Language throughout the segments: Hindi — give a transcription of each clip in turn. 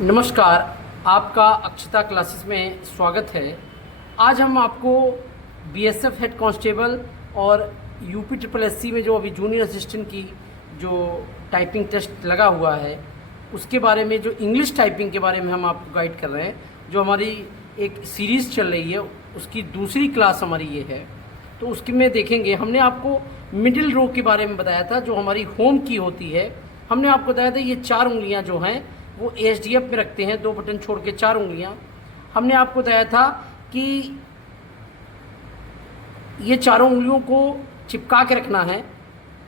नमस्कार, आपका अक्षता क्लासेस में स्वागत है। आज हम आपको बीएसएफ हेड कांस्टेबल और यूपी ट्रिपल एससी में जो अभी जूनियर असिस्टेंट की जो टाइपिंग टेस्ट लगा हुआ है उसके बारे में, जो इंग्लिश टाइपिंग के बारे में हम आपको गाइड कर रहे हैं। जो हमारी एक सीरीज़ चल रही है उसकी दूसरी क्लास हमारी ये है, तो उसके में देखेंगे। हमने आपको मिडिल रो के बारे में बताया था, जो हमारी होम की होती है। हमने आपको बताया था ये 4 उंगलियां जो हैं वो एसडीएफ में रखते हैं, 2 बटन छोड़ के 4 उंगलियां। हमने आपको बताया था कि ये चारों उंगलियों को चिपका के रखना है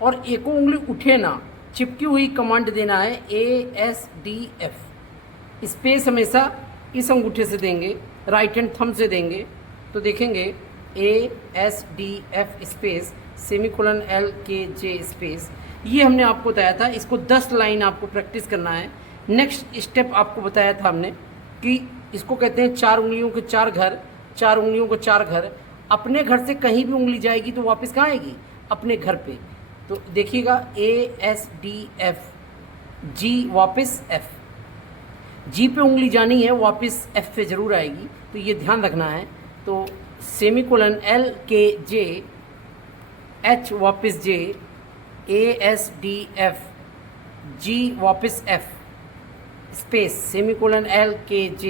और एको उंगली उठे ना, चिपकी हुई कमांड देना है ASDF। स्पेस हमेशा इस अंगूठे से देंगे, राइट हैंड थंब से देंगे। तो देखेंगे ASDF space semicolon LKJ space. ये हमने आपको बताया था। इसको 10 लाइन आपको प्रैक्टिस करना है। नेक्स्ट स्टेप आपको बताया था हमने कि इसको कहते हैं 4 उंगलियों के 4 घर, 4 उंगलियों को 4 घर। अपने घर से कहीं भी उंगली जाएगी तो वापस कहाँ आएगी? अपने घर पे। तो देखिएगा ASDF, G वापस F, G पे उंगली जानी है, वापस F पे ज़रूर आएगी, तो ये ध्यान रखना है। तो सेमीकोलन LKJ, H वापस J, ASDF, G वापस F space semicolon LKJ,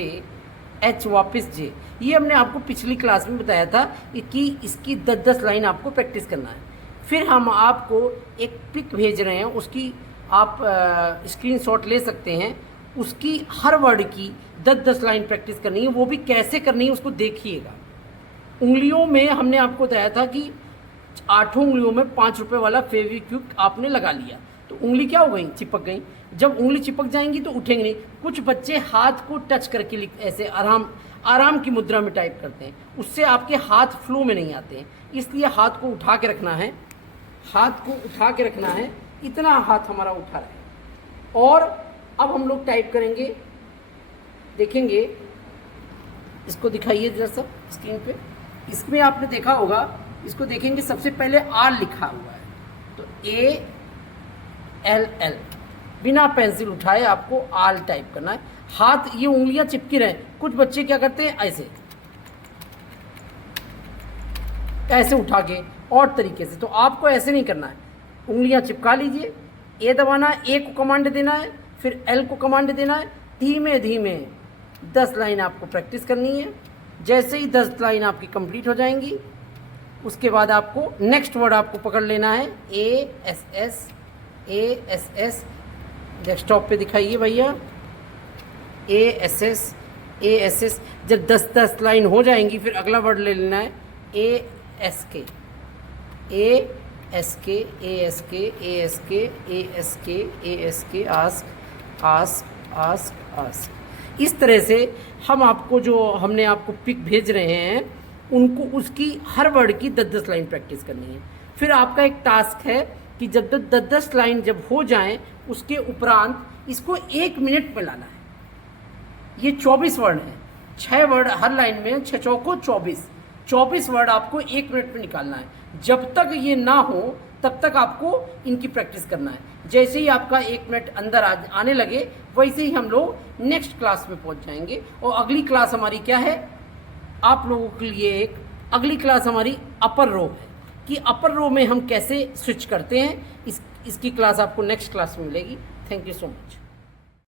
H वापस J। ये हमने आपको पिछली क्लास में बताया था कि इसकी 10-10 लाइन आपको प्रैक्टिस करना है। फिर हम आपको एक पिक भेज रहे हैं, उसकी आप स्क्रीनशॉट ले सकते हैं। उसकी हर वर्ड की 10-10 लाइन प्रैक्टिस करनी है। वो भी कैसे करनी है उसको देखिएगा। उंगलियों में हमने आपको बताया था कि 8 उंगलियों में 5 रुपये वाला फेविक्विक आपने लगा लिया तो उंगली क्या हो गई? चिपक गई। जब उंगली चिपक जाएंगी तो उठेंगे नहीं। कुछ बच्चे हाथ को टच करके ऐसे आराम की मुद्रा में टाइप करते हैं, उससे आपके हाथ फ्लो में नहीं आते हैं। इसलिए हाथ को उठा के रखना है, हाथ को उठा के रखना है, इतना हाथ हमारा उठा रहे। और अब हम लोग टाइप करेंगे, देखेंगे। इसको दिखाइए जरा सा स्क्रीन पे। इसमें आपने देखा होगा, इसको देखेंगे सबसे पहले आर लिखा हुआ है, तो ALL बिना पेंसिल उठाए आपको आल टाइप करना है। हाथ, ये उंगलियां चिपकी रहे। कुछ बच्चे क्या करते हैं, ऐसे उठा के और तरीके से। तो आपको ऐसे नहीं करना है, उंगलियां चिपका लीजिए। ए दबाना, ए को कमांड देना है, फिर L को कमांड देना है। धीमे धीमे 10 लाइन आपको प्रैक्टिस करनी है। जैसे ही 10 लाइन आपकी कंप्लीट हो जाएंगी, उसके बाद आपको नेक्स्ट वर्ड आपको पकड़ लेना है ASS। डेस्कटॉप पे दिखाइए भैया, ASS। जब 10-10 लाइन हो जाएंगी फिर अगला वर्ड ले लेना है ASK। आस्क। इस तरह से हम आपको, जो हमने आपको पिक भेज रहे हैं, उनको उसकी हर वर्ड की 10-10 लाइन प्रैक्टिस करनी है। फिर आपका एक टास्क है कि जब 10-10 लाइन जब हो जाएं, उसके उपरांत इसको 1 मिनट में लाना है। ये 24 वर्ड हैं, 6 वर्ड हर लाइन में, 6 चौको 24 वर्ड आपको 1 मिनट में निकालना है। जब तक ये ना हो तब तक आपको इनकी प्रैक्टिस करना है। जैसे ही आपका 1 मिनट अंदर आने लगे, वैसे ही हम लोग नेक्स्ट क्लास में पहुंच जाएंगे। और अगली क्लास हमारी क्या है, आप लोगों के लिए एक अगली क्लास हमारी अपर रो है कि अपर रो में हम कैसे स्विच करते हैं। इसकी क्लास आपको नेक्स्ट क्लास में मिलेगी। Thank you so much.